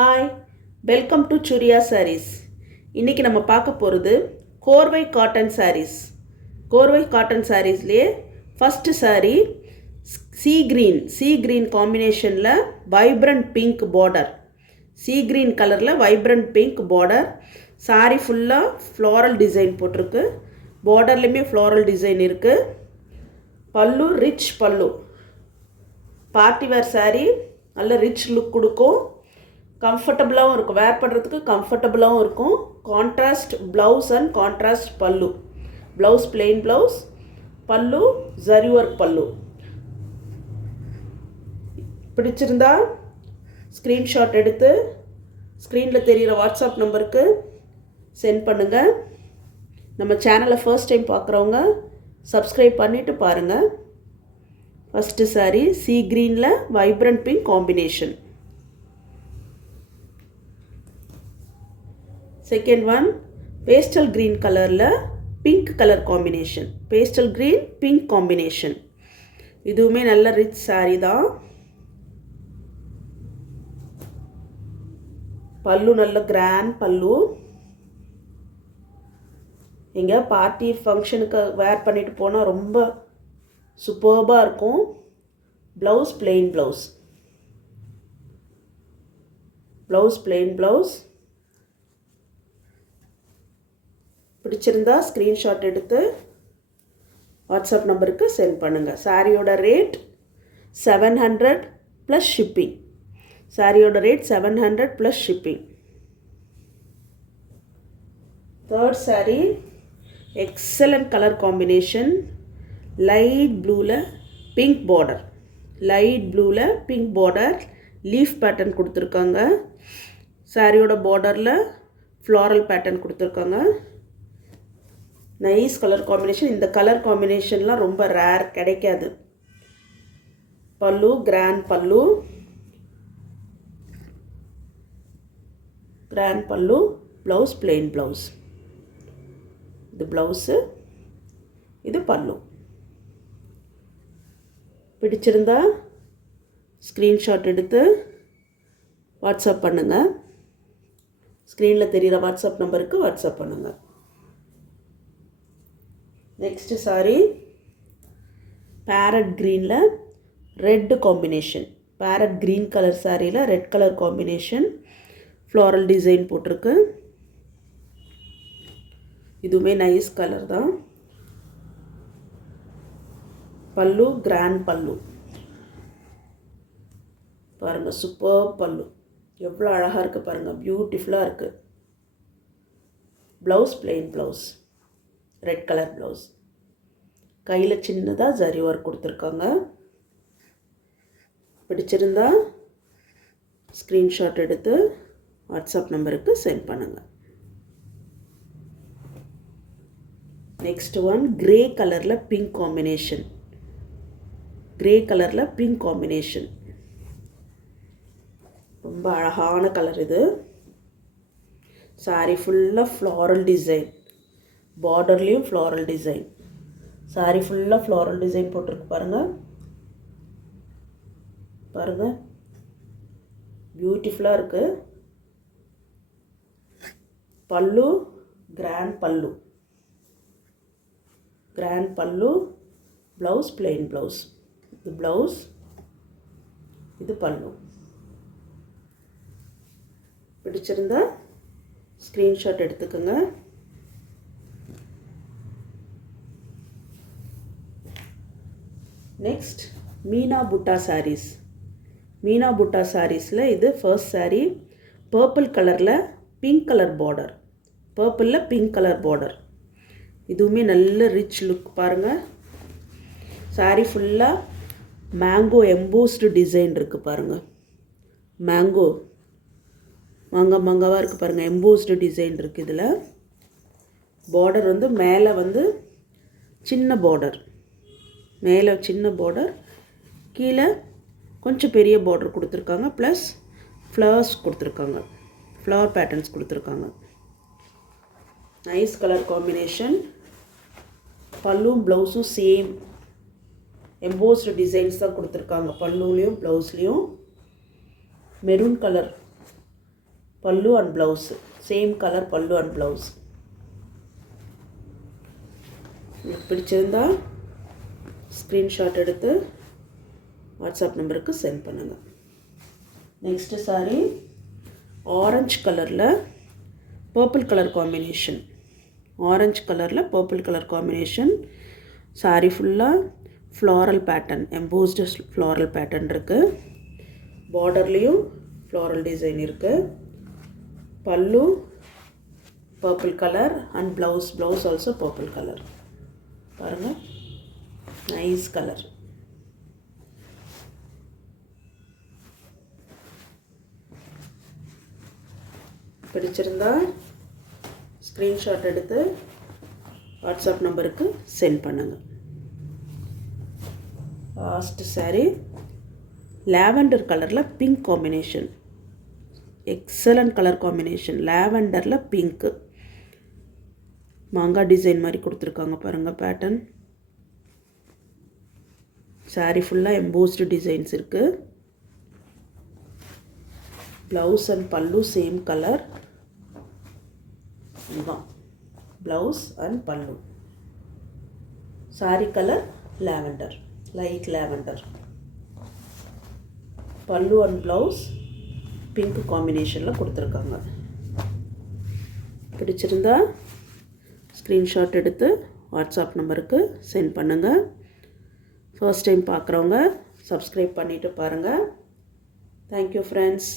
Hi, welcome to Suriya sarees. இன்றைக்கி நம்ம பார்க்க போகிறது கோர்வை காட்டன் சாரீஸ். கோர்வை காட்டன் சாரீஸ்லேயே ஃபஸ்ட்டு சாரீ சீ க்ரீன் காம்பினேஷனில் vibrant pink border. Sea green கலரில் வைப்ரண்ட் பிங்க் பார்டர். சாரீ ஃபுல்லாக ஃப்ளாரல் டிசைன் போட்டிருக்கு. பார்டர்லேயுமே ஃப்ளாரல் டிசைன் இருக்குது. பல்லு ரிச் பல்லு. பார்ட்டி வேர் சாரீ, நல்ல ரிச் லுக் கொடுக்கும். கம்ஃபர்டபுளாகவும் இருக்கும், வேர் பண்ணுறதுக்கு கம்ஃபர்டபுளாகவும் இருக்கும். கான்ட்ராஸ்ட் ப்ளவுஸ் அண்ட் கான்ட்ராஸ்ட் பல்லு. ப்ளவுஸ் பிளெயின் ப்ளவுஸ், பல்லு ஜரி ஒர்க் பல்லு. பிடிச்சிருந்தா ஸ்க்ரீன்ஷாட் எடுத்து ஸ்க்ரீனில் தெரிகிற வாட்ஸ்அப் நம்பருக்கு சென்ட் பண்ணுங்கள். நம்ம சேனலை ஃபர்ஸ்ட் டைம் பார்க்குறவங்க சப்ஸ்கிரைப் பண்ணிவிட்டு பாருங்கள். ஃபஸ்ட்டு சாரீ சீ க்ரீனில் vibrant pink combination. Second one pastel green கலரில் pink colour combination. Pastel green pink combination. இதுவுமே நல்ல ரிச் சாரீ தான். பல்லு நல்ல கிராண்ட் பல்லு. எங்கே பார்ட்டி ஃபங்க்ஷனுக்கு வேர் பண்ணிட்டு போனால் ரொம்ப சூப்பர்பாக இருக்கும். Blouse plain blouse. Blouse plain blouse. பிடிச்சிருந்தா ஸ்க்ரீன்ஷாட் எடுத்து வாட்ஸ்அப் நம்பருக்கு சென்ட் பண்ணுங்கள். சாரியோட ரேட் 700 ப்ளஸ் ஷிப்பிங். சாரியோட rate 700 plus shipping. Third sari excellent colour combination. Light ப்ளூவில் பிங்க் பார்டர். லைட் ப்ளூவில் பிங்க் பார்டர். லீஃப் பேட்டர்ன் கொடுத்துருக்காங்க. சாரியோட பார்டரில் ஃப்ளாரல் பேட்டர்ன் கொடுத்துருக்காங்க. Nice colour combination. இந்த கலர் காம்பினேஷன்லாம் ரொம்ப ரேர், கிடைக்காது. பல்லு கிராண்ட் பல்லு. கிராண்ட் பல்லு. Blouse plain blouse. இது ப்ளவுஸு, இது பல்லு. பிடிச்சிருந்தா ஸ்க்ரீன்ஷாட் எடுத்து வாட்ஸ்அப் பண்ணுங்கள். ஸ்க்ரீனில் தெரிகிற வாட்ஸ்அப் நம்பருக்கு வாட்ஸ்அப் பண்ணுங்கள். நெக்ஸ்ட்டு சாரீ பேரட் க்ரீனில் red combination. Parrot green colour சாரியில் red colour combination. Floral design போட்டிருக்கு. இதுவுமே நைஸ் கலர் தான். பல்லு கிராண்ட் பல்லு. பாருங்கள், சூப்பர் பல்லு. எவ்வளோ அழகாக இருக்குது பாருங்கள், பியூட்டிஃபுல்லாக இருக்குது. Blouse plain blouse. Red colour blouse. கையில் சின்னதாக ஜரி ஒர்க் கொடுத்துருக்காங்க. பிடிச்சிருந்தா ஸ்க்ரீன்ஷாட் எடுத்து வாட்ஸ்அப் நம்பருக்கு சென்ட் பண்ணுங்கள். நெக்ஸ்ட் ஒன் கிரே கலரில் பிங்க் காம்பினேஷன். கிரே கலரில் பிங்க் காம்பினேஷன். ரொம்ப அழகான கலர் இது. சாரீ ஃபுல்லாக ஃப்ளாரல் டிசைன். பார்டர்லேயும் ஃப்ளாரல் டிசைன். சாரீ ஃபுல்லாக ஃப்ளாரல் டிசைன் போட்டிருக்கு பாருங்கள். பாருங்கள், பியூட்டிஃபுல்லாக இருக்குது. பல்லு கிராண்ட் பல்லு. கிராண்ட் பல்லு. Blouse plain blouse. இது ப்ளவுஸ், இது பல்லு. பிடிச்சிருந்தா ஸ்க்ரீன்ஷாட் எடுத்துக்கோங்க. நெக்ஸ்ட் மீனா புட்டா சாரீஸ். மீனா புட்டா சாரீஸில் இது ஃபர்ஸ்ட் சாரீ பர்பிள் கலரில் பிங்க் கலர் பார்டர். பர்பிளில் பிங்க் கலர் பார்டர். இதுவுமே நல்ல ரிச் லுக் பாருங்கள். சாரீ ஃபுல்லாக மேங்கோ எம்போஸ்டு டிசைன் இருக்குது பாருங்கள். மாங்காவாக இருக்குது பாருங்கள். எம்போஸ்டு டிசைன் இருக்குது இதில். பார்டர் வந்து மேலே வந்து சின்ன பார்டர். மேலே சின்ன பார்டர், கீழே கொஞ்சம் பெரிய பார்டர் கொடுத்துருக்காங்க. ப்ளஸ் ஃப்ளவர்ஸ் கொடுத்துருக்காங்க. ஃப்ளவர் பேட்டர்ன்ஸ் கொடுத்துருக்காங்க. Nice colour combination. பல்லும் ப்ளவுஸும் சேம் எம்போஸ்டு டிசைன்ஸ் தான் கொடுத்துருக்காங்க. பல்லுலேயும் ப்ளவுஸ்லேயும் maroon colour pallu and blouse, same colour pallu and blouse. உங்களுக்கு பிடிச்சிருந்தா ஸ்க்ரீன்ஷாட் எடுத்து வாட்ஸ்அப் நம்பருக்கு சென்ட் பண்ணுங்கள். நெக்ஸ்ட்டு saree ஆரஞ்சு கலரில் பர்பிள் கலர் காம்பினேஷன். ஆரஞ்சு கலரில் பர்பிள் கலர் காம்பினேஷன். saree ஃபுல்லாக floral pattern, embossed floral pattern இருக்குது. பார்டர்லேயும் ஃப்ளாரல் டிசைன் இருக்குது. Pallu purple colour and blouse also purple colour. பாருங்கள், நைஸ் கலர். பிடிச்சிருந்தா ஸ்க்ரீன்ஷாட் எடுத்து வாட்ஸ்அப் நம்பருக்கு சென்ட் பண்ணுங்கள். லாஸ்ட் saree லாவெண்டர் கலரில் pink combination. Excellent colour combination. லாவெண்டரில் பிங்க்கு மாங்காய் டிசைன் மாதிரி கொடுத்துருக்காங்க பாருங்கள் பேட்டர்ன். saree ஃபுல்லாக எம்போஸ்டு டிசைன்ஸ் இருக்குது. Blouse and pallu same colour. இதுதான் blouse and pallu. saree colour lavender, light lavender. Pallu and blouse pink காம்பினேஷனில் கொடுத்துருக்காங்க. பிடிச்சிருந்தா ஸ்க்ரீன்ஷாட் எடுத்து வாட்ஸ்அப் நம்பருக்கு சென்ட் பண்ணுங்கள். ஃபர்ஸ்ட் டைம் பார்க்குறவங்க சப்ஸ்கிரைப் பண்ணிவிட்டு பாருங்கள். Thank you friends.